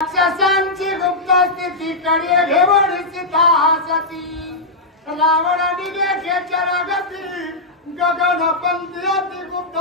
राक्षसांची गुप्त स्थिती कडे घेऊन सीता हसती रावण निघे चरगती गगन पंथी अतिगुप्त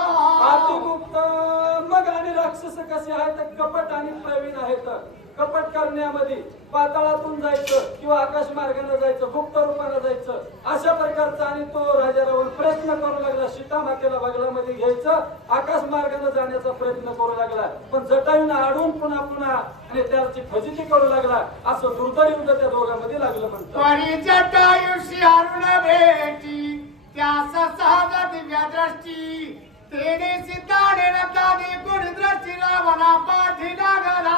मग आणि राक्षस कसे आहेत कपट आणि प्रवीण आहेत कपट करण्यामध्ये पाताळातून जायचं किंवा आकाश मार्गाने जायचं गुप्त रूपाने जायचं अशा प्रकारचा आणि तो राजा रावण प्रयत्न करू लागला सीता मातेला बगलामध्ये घ्यायचं आकाश मार्गाने जाण्याचा प्रयत्न करू लागला पण जटायूने आडून पुन्हा पुन्हा आणि त्याची फजिती करू लागला असं दुर्धर युद्ध त्या दोघांमध्ये लागलं म्हणतात जटायुषी अरुण भेटी त्यास सहज दिव्य दृष्टी तेने सीताने नताने गुण दृष्टी रावणा पाठी लागला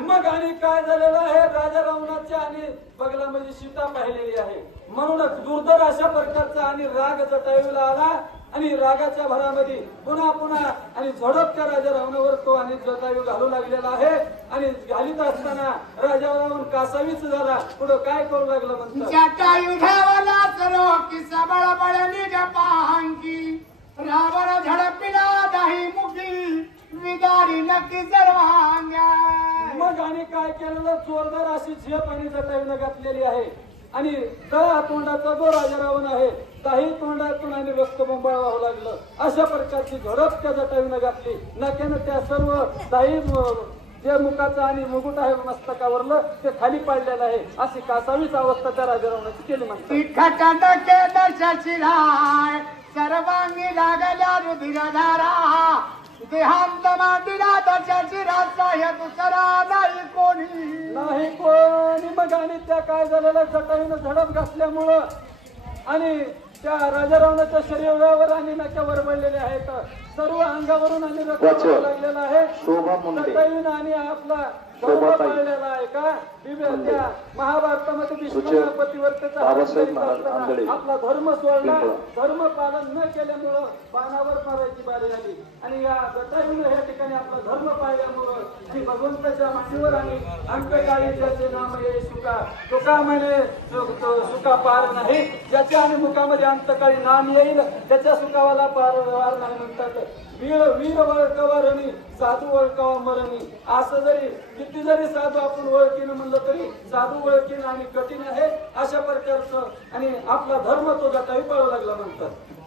मग आणि काय झालेलं आहे राजा रावणाच्या आणि बगलामध्ये सीता पाहिलेली आहे म्हणूनच दुर्धर अशा प्रकारचा आणि राग जटायूला आला आणि रागाच्या भरामध्ये पुन्हा पुन्हा आणि झडप त्या राजा रावणावर तो आणि जटायू घालू लागलेला आहे आणि घालीत असताना राजा रावण कासावीच झाला पुढे काय करू लागलं म्हणतात जटायू धावला सरो की सबळ बळली जपांकी रावण झडपिला दाही मुखी विदारी नक्की सर्वांग्या मग आणि काय केलेलं जोरदार अशी झेप आणि जटायूने घातलेली आहे आणि दहा तोंडाचा जो राजा रावण आहे काही तोंडातून आणि रक्त बोंबाळ व्हावं लागलं अशा प्रकारची झडप त्या जटायूने घातली नाक्यानं त्या सर्व दाही जे मुखाचं आणि मुकुट आहे मस्तकावरलं ते खाली पाडलेलं आहे अशी कासावीच अवस्था त्या राजा रावणाची केली म्हणतात सर्वांगी लागल्या रुधिरधारा देहांत मांडीला त्याच्या राजा दुसरा नाही कोणी मग आणि त्या काय झालेलं जटायूने झडप घातल्यामुळं आणि त्या राजा रावणाच्या शरीरावर आणि नाक्यावर पडलेले आहेत सर्व अंगावरून आणि रक्त लागलेला आहे जटायूने आणि आपला धर्म पाळलेला आहे का त्या महाभारतामध्ये भीष्म पतिव्रतेचा आपला धर्म सोडला धर्म पालन न केल्यामुळं बाणावर मारायची बारी आली आणि या जटायूने या ठिकाणी आपला धर्म पाळल्यामुळं की भगवंताच्या मांडीवर आणि अंककाळी ज्याचे नाम ये सुका तुका म्हणे सुका पार नाही ज्याच्या आणि मुखामध्ये अंतकाळी नाम येईल त्याच्या सुखावाला पार वार नाही म्हणतात वीर वळकावा रणी साधू वळकावा मरणी असं जरी किती जरी साधू आपण ओळखीनं म्हणलं तरी साधू ओळखीनं आणि कठीण आहे अशा प्रकारचं आणि आपला धर्म तो जटायू पाळू लागला म्हणतात